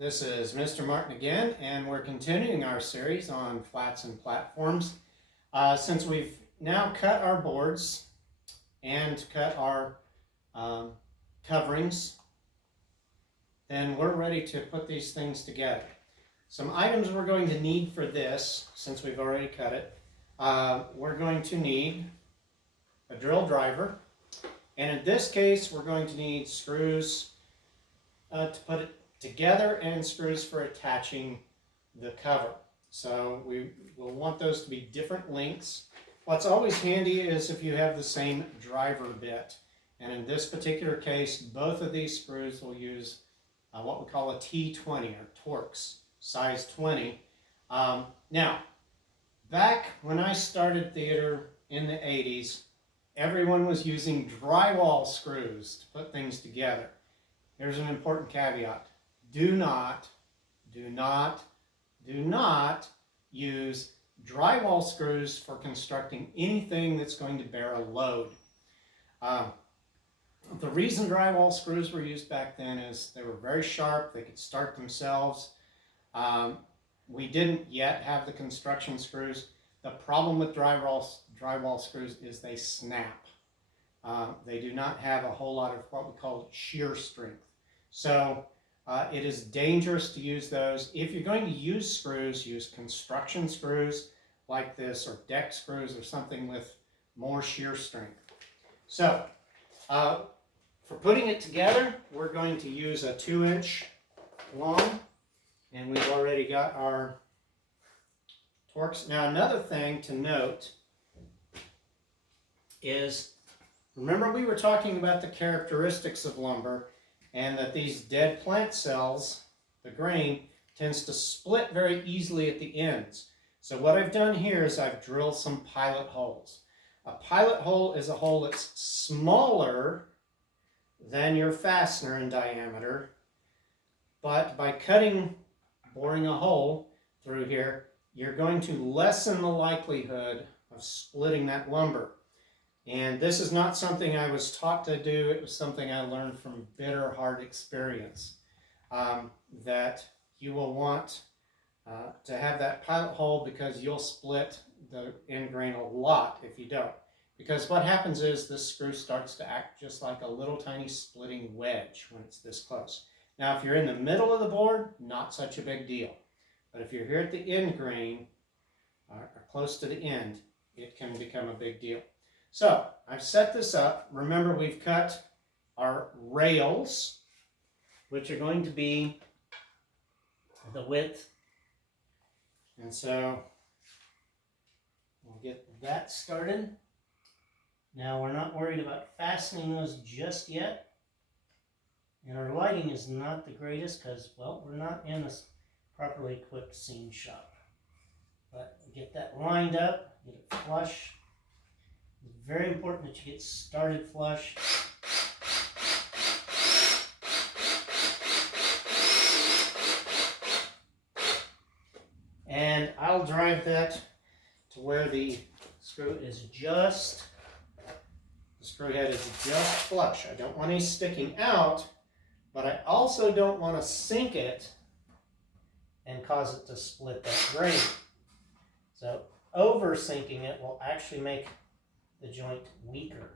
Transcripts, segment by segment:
This is Mr. Martin again, and we're continuing our series on flats and platforms. Since we've now cut our boards and cut our coverings, then we're ready to put these things together. Some items we're going to need for this, since we've already cut it, we're going to need a drill driver, and in this case we're going to need screws to put it together and screws for attaching the cover. So we will want those to be different lengths. What's always handy is if you have the same driver bit, and in this particular case both of these screws will use what we call a T20 or Torx size 20. Now back when I started theater in the 80s, everyone was using drywall screws to put things together. Here's an important caveat. Do not use drywall screws for constructing anything that's going to bear a load. The reason drywall screws were used back then is they were very sharp, they could start themselves. We didn't yet have the construction screws. The problem with drywall screws is they snap. They do not have a whole lot of what we call shear strength. So it is dangerous to use those. If you're going to use screws, use construction screws like this, or deck screws, or something with more shear strength. So for putting it together, we're going to use a 2-inch long, and we've already got our Torx. Now another thing to note is, remember we were talking about the characteristics of lumber, and that these dead plant cells, the grain, tends to split very easily at the ends. So what I've done here is I've drilled some pilot holes. A pilot hole is a hole that's smaller than your fastener in diameter, but by boring a hole through here, you're going to lessen the likelihood of splitting that lumber. And this is not something I was taught to do. It was something I learned from bitter, hard experience. That you will want to have that pilot hole, because you'll split the end grain a lot if you don't. Because what happens is this screw starts to act just like a little tiny splitting wedge when it's this close. Now if you're in the middle of the board, not such a big deal. But if you're here at the end grain, or close to the end, it can become a big deal. So I've set this up. Remember, we've cut our rails, which are going to be the width. And so we'll get that started. Now we're not worried about fastening those just yet. And our lighting is not the greatest because, well, we're not in a properly equipped seam shop. But get that lined up, get it flush. It's very important that you get started flush. And I'll drive that to where the screw is just, the screw head is just flush. I don't want any sticking out, but I also don't want to sink it and cause it to split that grain. So over sinking it will actually make the joint weaker.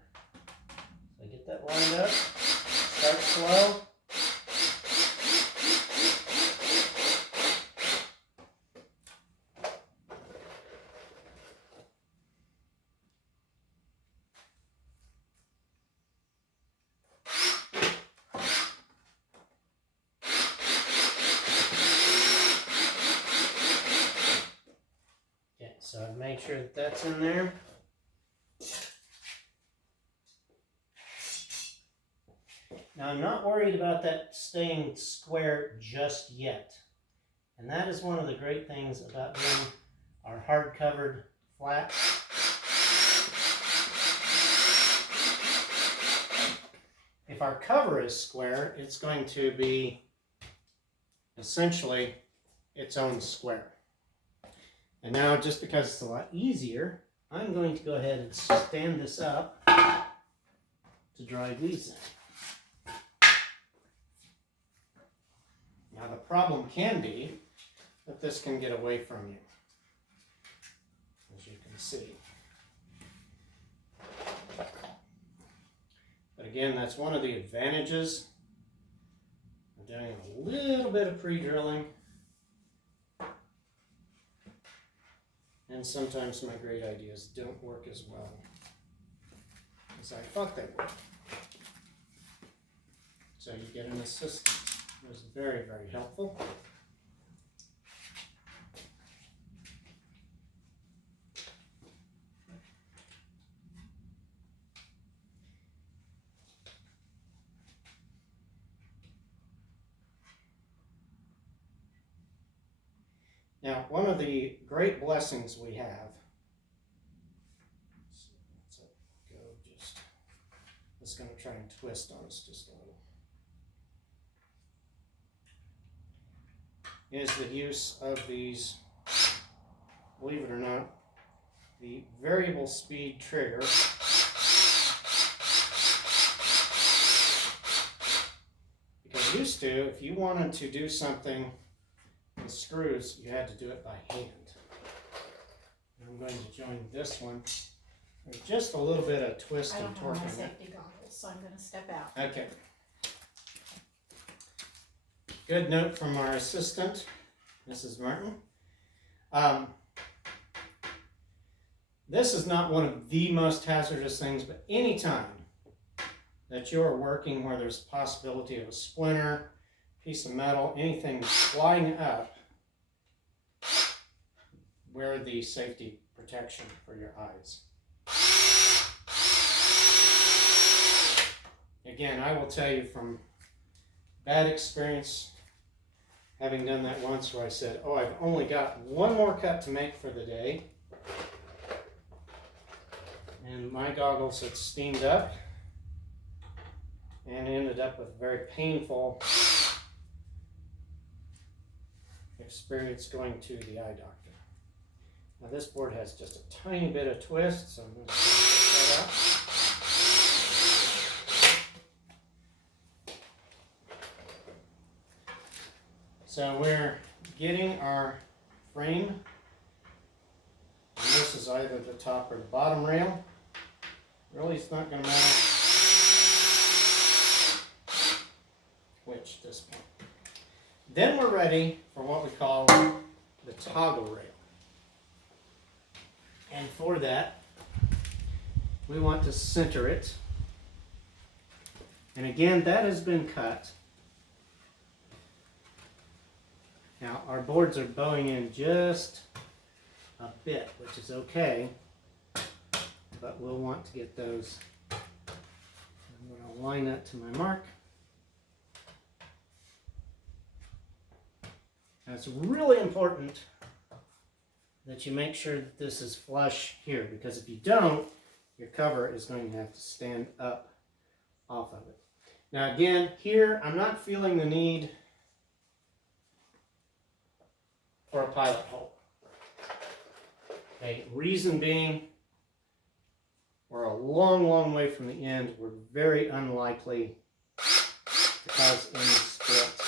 So get that lined up, start slow. Okay, so I've made sure that that's in there. Now I'm not worried about that staying square just yet. And that is one of the great things about doing our hard covered flat. If our cover is square, it's going to be essentially its own square. And now, just because it's a lot easier, I'm going to go ahead and stand this up to drive these in. Now the problem can be that this can get away from you, as you can see. But again, that's one of the advantages of doing a little bit of pre-drilling. And sometimes my great ideas don't work as well as I thought they would. So you get an assistant. It was very, very helpful. Now, one of the great blessings we have, let's go just, it's going to try and twist on us just a little, is the use of these, believe it or not, the variable speed trigger. Because used to, if you wanted to do something with screws, you had to do it by hand. And I'm going to join this one. There's just a little bit of twist and torque. I don't have my safety goggles, so I'm going to step out. Okay. Good note from our assistant, Mrs. Martin. This is not one of the most hazardous things, but anytime that you're working where there's a possibility of a splinter, piece of metal, anything flying up, wear the safety protection for your eyes. Again, I will tell you from bad experience, having done that once where I said, oh, I've only got one more cut to make for the day. And my goggles had steamed up and ended up with a very painful experience going to the eye doctor. Now this board has just a tiny bit of twist, so I'm going to take that out. So we're getting our frame, and this is either the top or the bottom rail. Really, it's not going to matter which at this point. Then we're ready for what we call the toggle rail. And for that, we want to center it. And again, that has been cut. Now, our boards are bowing in just a bit, which is okay, but we'll want to get those. I'm going to line that to my mark. Now, it's really important that you make sure that this is flush here, because if you don't, your cover is going to have to stand up off of it. Now again, here I'm not feeling the need for a pilot hole. Okay, reason being, we're a long, long way from the end. We're very unlikely to cause any splits.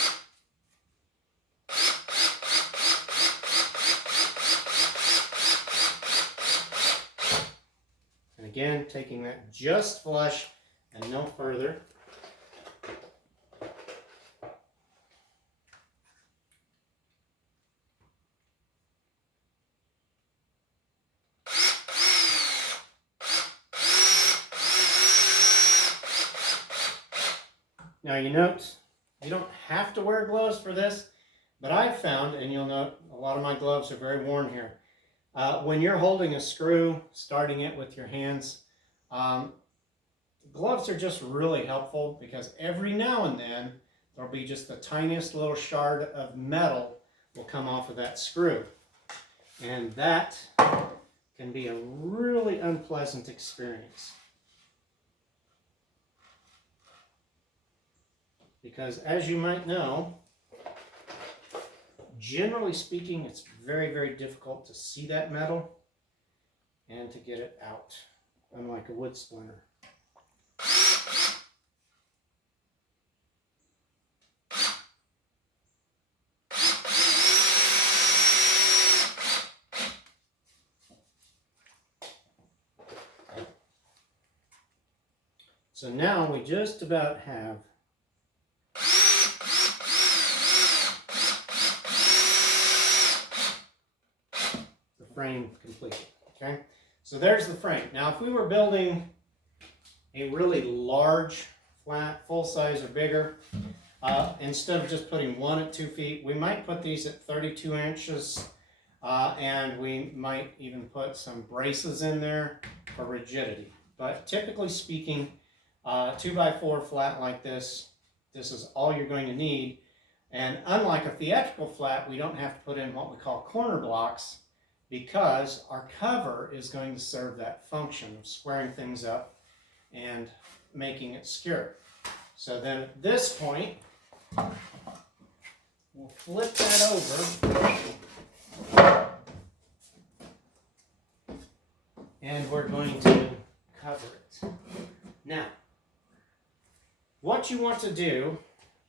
And again, taking that just flush and no further. Now you note, you don't have to wear gloves for this, but I've found, and you'll note a lot of my gloves are very worn here, when you're holding a screw, starting it with your hands, gloves are just really helpful, because every now and then there'll be just the tiniest little shard of metal will come off of that screw. And that can be a really unpleasant experience. Because as you might know, generally speaking, it's very, very difficult to see that metal and to get it out, unlike a wood splinter. So now we just about have the frame completed. Okay, so there's the frame. Now if we were building a really large, flat, full size or bigger, instead of just putting one at 2 feet, we might put these at 32 inches, and we might even put some braces in there for rigidity. But typically speaking, 2x4 flat like this is all you're going to need. And unlike a theatrical flat, we don't have to put in what we call corner blocks, because our cover is going to serve that function of squaring things up and making it secure. So then at this point, we'll flip that over and we're going to cover it. Now, what you want to do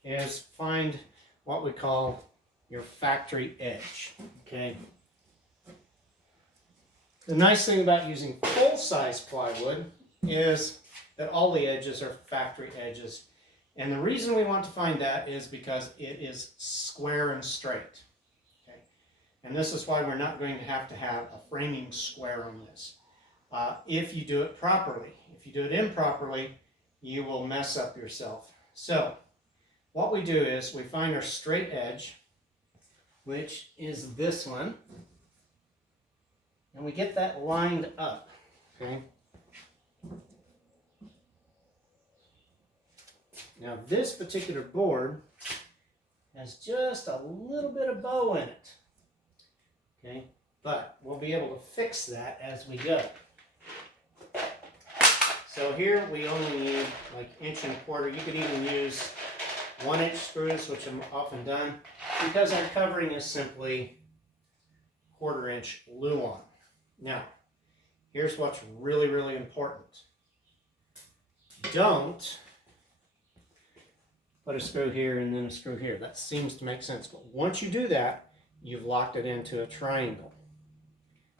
is find what we call your factory edge, okay? The nice thing about using full-size plywood is that all the edges are factory edges. And the reason we want to find that is because it is square and straight. Okay? And this is why we're not going to have a framing square on this. If you do it properly. If you do it improperly, you will mess up yourself. So, what we do is we find our straight edge, which is this one. And we get that lined up, okay? Now this particular board has just a little bit of bow in it, okay? But we'll be able to fix that as we go. So here we only need like 1.25 inches. You could even use 1-inch screws, which I'm often done, because our covering is simply 1/4 inch Luan. Now, here's what's really, really important. Don't put a screw here and then a screw here. That seems to make sense. But once you do that, you've locked it into a triangle.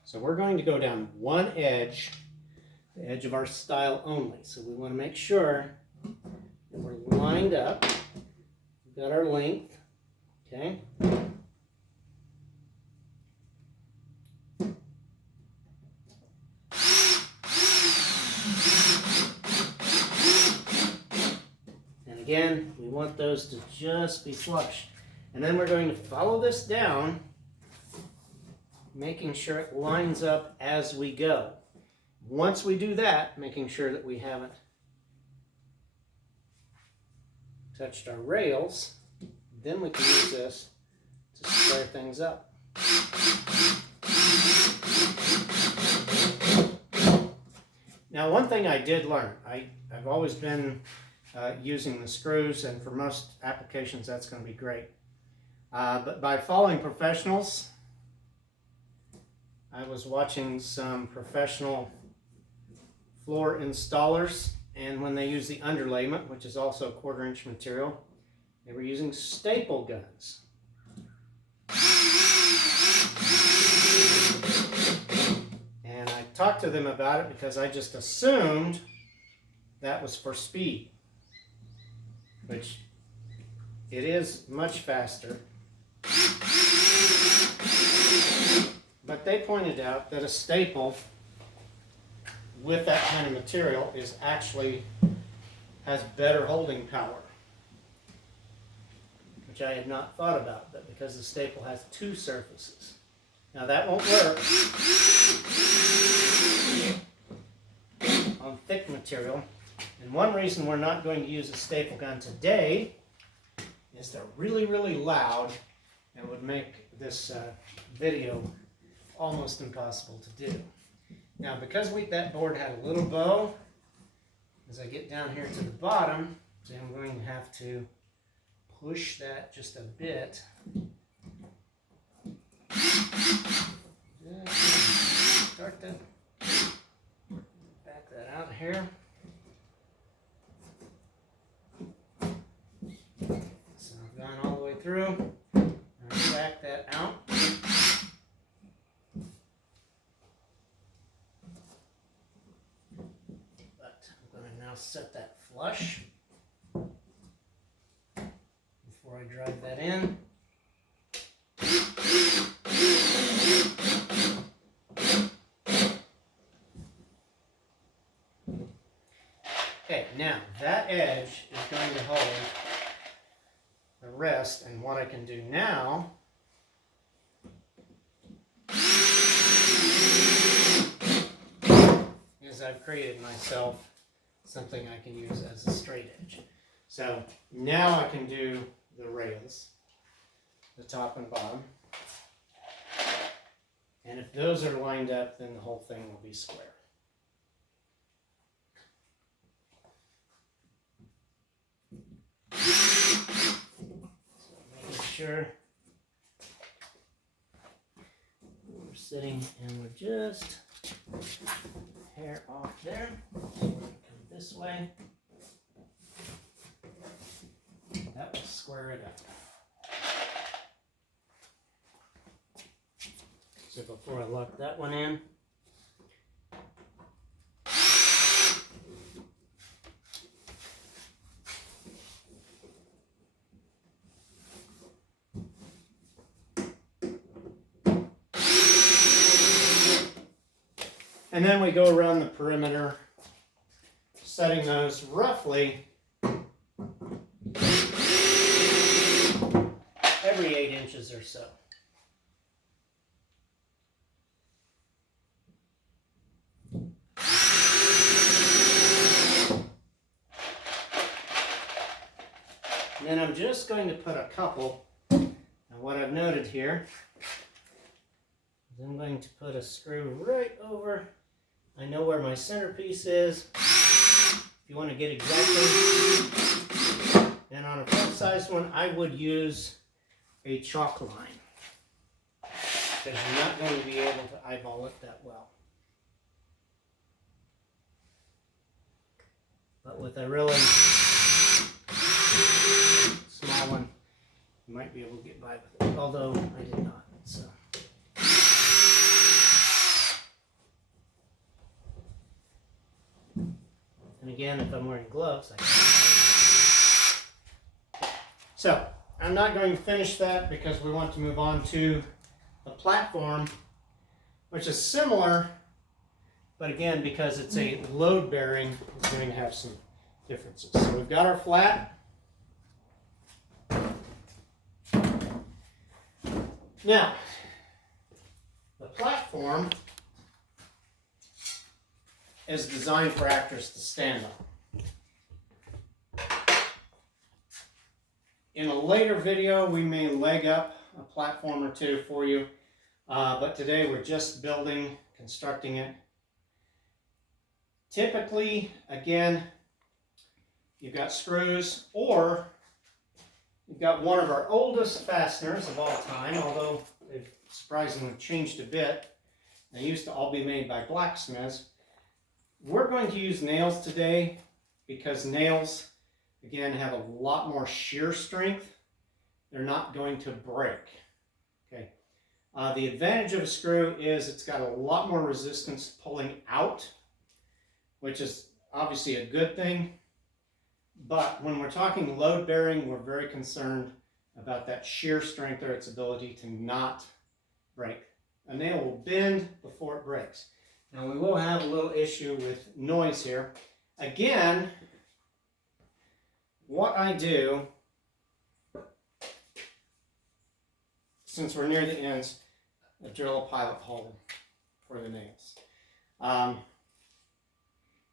So we're going to go down one edge, the edge of our stile only. So we want to make sure that we're lined up. We've got our length, okay? Again, we want those to just be flush. And then we're going to follow this down, making sure it lines up as we go. Once we do that, making sure that we haven't touched our rails, then we can use this to square things up. Now, one thing I did learn, I've always been using the screws, and for most applications that's going to be great. But by following professionals, I was watching some professional floor installers, and when they use the underlayment, which is also 1/4 inch material, they were using staple guns. And I talked to them about it because I just assumed that was for speed, which it is much faster. But they pointed out that a staple with that kind of material has better holding power, which I had not thought about, but because the staple has two surfaces. Now that won't work on thick material. And one reason we're not going to use a staple gun today is they're really, really loud and would make this video almost impossible to do. Now, because that board had a little bow, as I get down here to the bottom, then I'm going to have to push that just a bit. Start to back that out here. So I've gone all the way through. I'll back that out. But I'm going to now set that flush before I drive that in. Okay, now that edge is going to hold the rest, and what I can do now is I've created myself something I can use as a straight edge. So now I can do the rails, the top and bottom, and if those are lined up, then the whole thing will be square. Sure we're sitting and we're just hair off there. We're going to come this way. That will square it up. So before I lock that one in, and then we go around the perimeter, setting those roughly every 8 inches or so. And then I'm just going to put a couple, and what I've noted here is I'm going to put a screw right over. I know where my centerpiece is. If you want to get exactly, and on a full-size one, I would use a chalk line, because you're not going to be able to eyeball it that well. But with a really small one, you might be able to get by with it, although I did not. So. And again, if I'm wearing gloves, I can. So, I'm not going to finish that because we want to move on to the platform, which is similar, but again, because it's a load bearing, it's going to have some differences. So we've got our flat. Now, the platform is designed for actors to stand on. In a later video, we may leg up a platform or two for you, but today we're just constructing it. Typically, again, you've got screws, or you've got one of our oldest fasteners of all time, although they've surprisingly changed a bit. They used to all be made by blacksmiths. We're going to use nails today because nails, again, have a lot more shear strength. They're not going to break. Okay. The advantage of a screw is it's got a lot more resistance pulling out, which is obviously a good thing. But when we're talking load bearing, we're very concerned about that shear strength or its ability to not break. A nail will bend before it breaks. Now we will have a little issue with noise here. Again, what I do, since we're near the ends, I drill a pilot hole for the nails.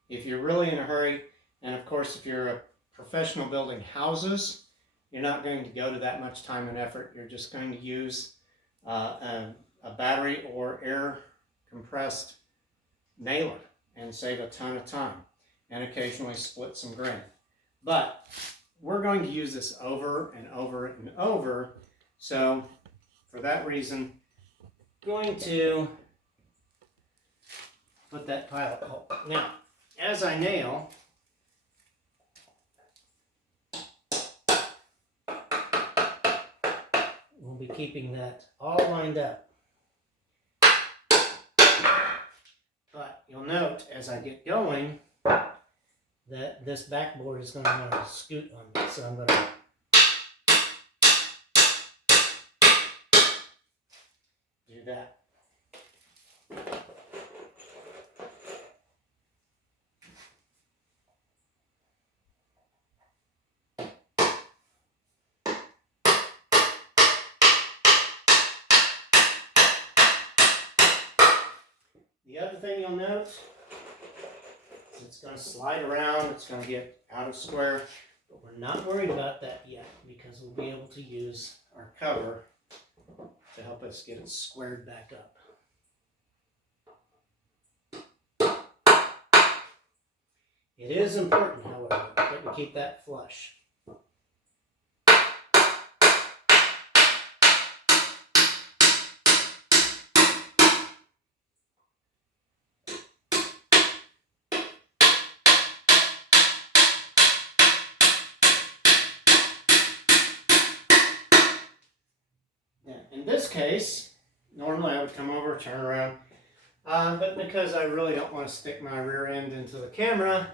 If you're really in a hurry, and of course if you're a professional building houses, you're not going to go to that much time and effort. You're just going to use a battery or air compressed nailer and save a ton of time and occasionally split some grain. But we're going to use this over and over and over. So for that reason, I'm going to put that pilot hole. Now, as I nail, we'll be keeping that all lined up. But you'll note as I get going, that this backboard is going to want to scoot on me. So I'm going to do that. The other thing you'll note is it's going to slide around, it's going to get out of square, but we're not worried about that yet because we'll be able to use our cover to help us get it squared back up. It is important, however, that we keep that flush. In this case, normally I would come over, turn around, but because I really don't want to stick my rear end into the camera,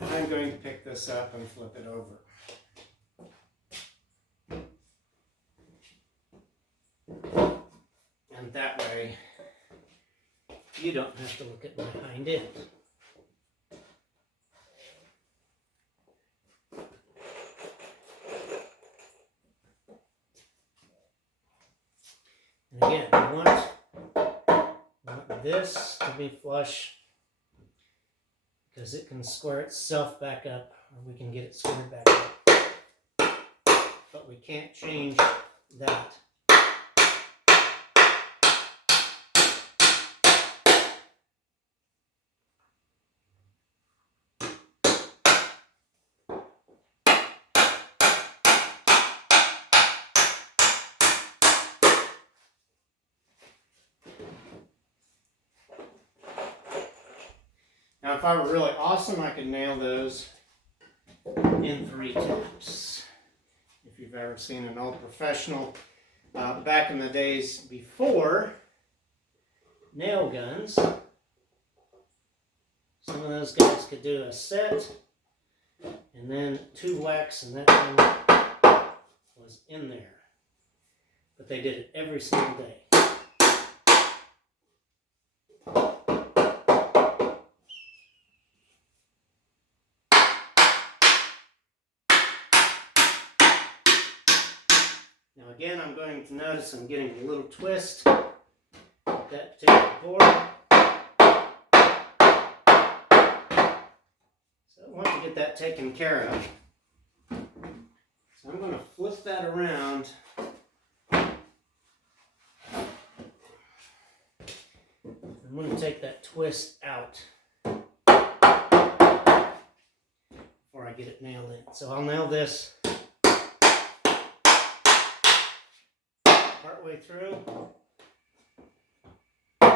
I'm going to pick this up and flip it over. And that way, you don't have to look at my hind end. And again, we want this to be flush because it can square itself back up, or we can get it squared back up. But we can't change that. Now, if I were really awesome, I could nail those in 3 taps. If you've ever seen an old professional, back in the days before nail guns, some of those guys could do a set and then 2 whacks and that thing was in there. But they did it every single day. Now again, I'm going to notice I'm getting a little twist with that particular board. So I want to get that taken care of. So I'm going to flip that around. I'm going to take that twist out before I get it nailed in. So I'll nail this partway through. And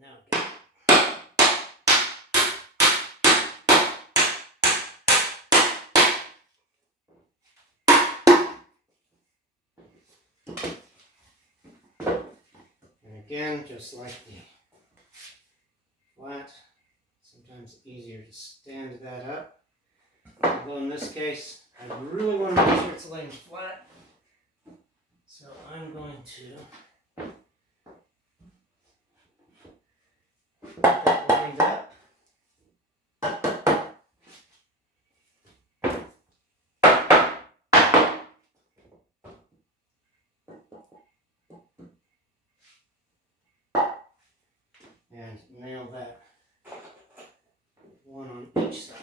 now I've got it. And again, just like the flat, sometimes it's easier to stand that up. Although in this case, I really want to make sure it's laying flat. So I'm going to get that lined up. And nail that one on each side.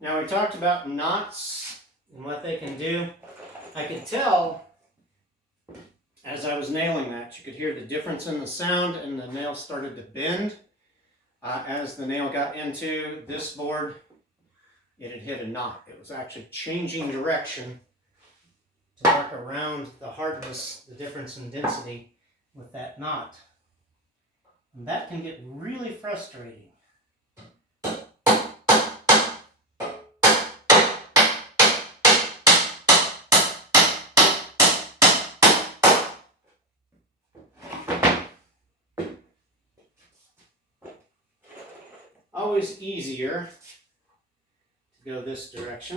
Now we talked about knots and what they can do. I could tell as I was nailing that, you could hear the difference in the sound and the nail started to bend. As the nail got into this board, it had hit a knot. It was actually changing direction to work around the hardness, the difference in density with that knot. And that can get really frustrating. Always easier to go this direction.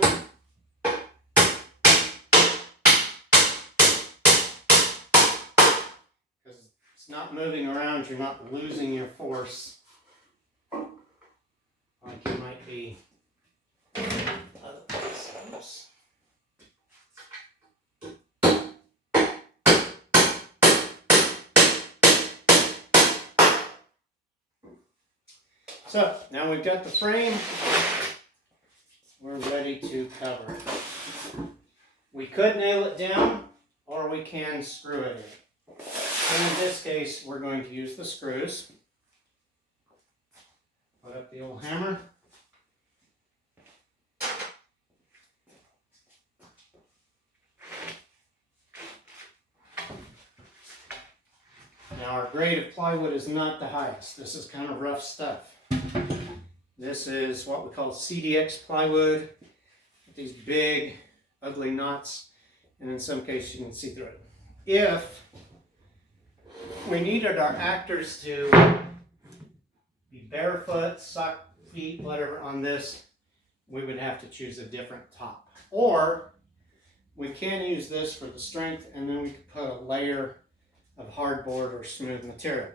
Because it's not moving around, you're not losing your force like you might be other places. So now we've got the frame, we're ready to cover it. We could nail it down or we can screw it in. And in this case, we're going to use the screws. Put up the old hammer. Now our grade of plywood is not the highest. This is kind of rough stuff. This is what we call CDX plywood. These big, ugly knots. And in some cases you can see through it. If we needed our actors to be barefoot, sock feet, whatever on this, we would have to choose a different top. Or we can use this for the strength, and then we could put a layer of hardboard or smooth material.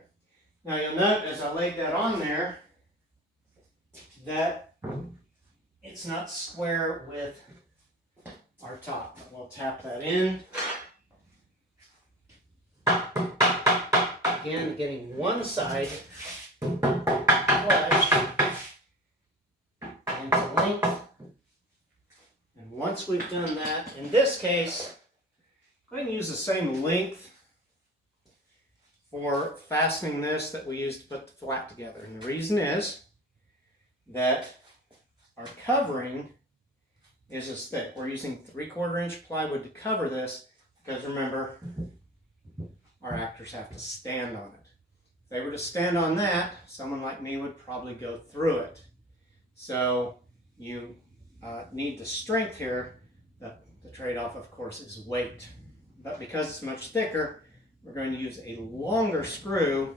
Now you'll note as I laid that on there that it's not square with our top. We'll tap that in. Again, getting one side flush into length. And once we've done that, in this case, I'm going to use the same length for fastening this that we used to put the flat together. And the reason is that our covering is as thick. We're using 3/4 inch plywood to cover this because remember, our actors have to stand on it. If they were to stand on that, someone like me would probably go through it. So you need the strength here. The trade-off, of course, is weight. But because it's much thicker, we're going to use a longer screw.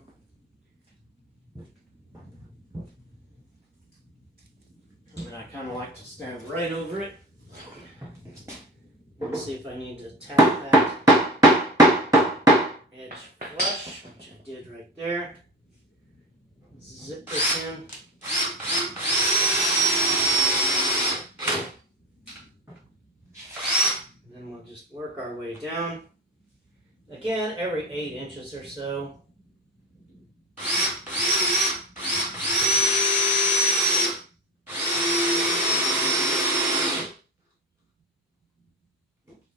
And I kind of like to stand right over it. Let's see if I need to tap that edge flush, which I did right there. Zip this in. And then we'll just work our way down. Again, every 8 inches or so.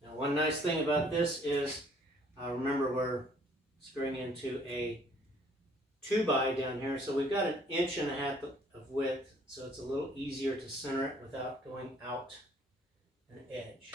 Now, one nice thing about this is, remember we're screwing into a 2x down here, so we've got 1.5 inches of width, so it's a little easier to center it without going out an edge.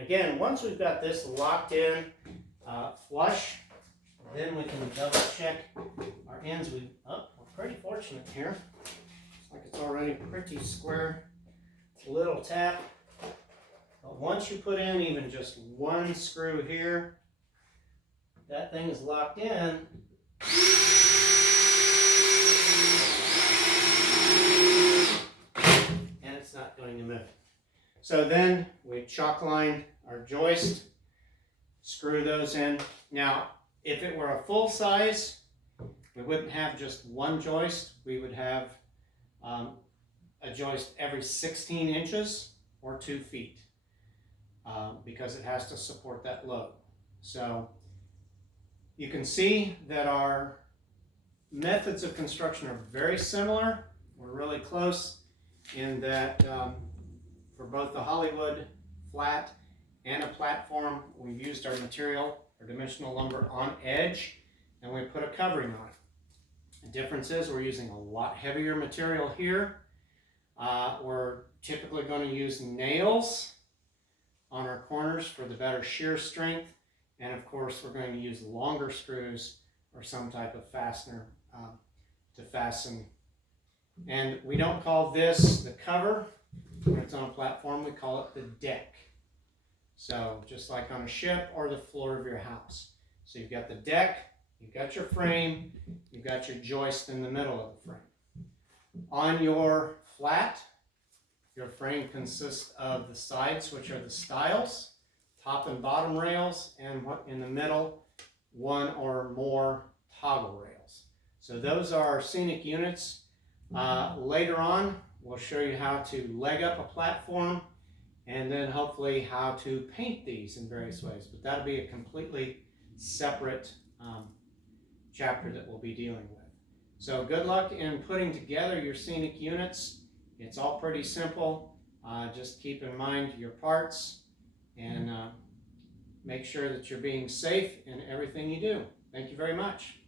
Again, once we've got this locked in flush, then we can double check our ends. We're pretty fortunate here. Looks like it's already pretty square. Little tap. But once you put in even just one screw here, that thing is locked in. And it's not going to move. So then we chalk line our joist, screw those in. Now, if it were a full size, we wouldn't have just one joist. We would have a a joist every 16 inches or 2 feet because it has to support that load. So you can see that our methods of construction are very similar. We're really close in that for both the Hollywood flat and a platform, we've used our material, our dimensional lumber on edge, and we put a covering on it. The difference is we're using a lot heavier material here. We're typically going to use nails on our corners for the better shear strength, and of course we're going to use longer screws or some type of fastener to fasten. And we don't call this the cover. When it's on a platform, we call it the deck. So just like on a ship or the floor of your house. So you've got the deck, you've got your frame, you've got your joist in the middle of the frame. On your flat, your frame consists of the sides, which are the stiles, top and bottom rails, and in the middle, one or more toggle rails. So those are our scenic units. Later on, we'll show you how to leg up a platform and then hopefully how to paint these in various ways. But that'll be a completely separate chapter that we'll be dealing with. So good luck in putting together your scenic units. It's all pretty simple. Just keep in mind your parts and make sure that you're being safe in everything you do. Thank you very much.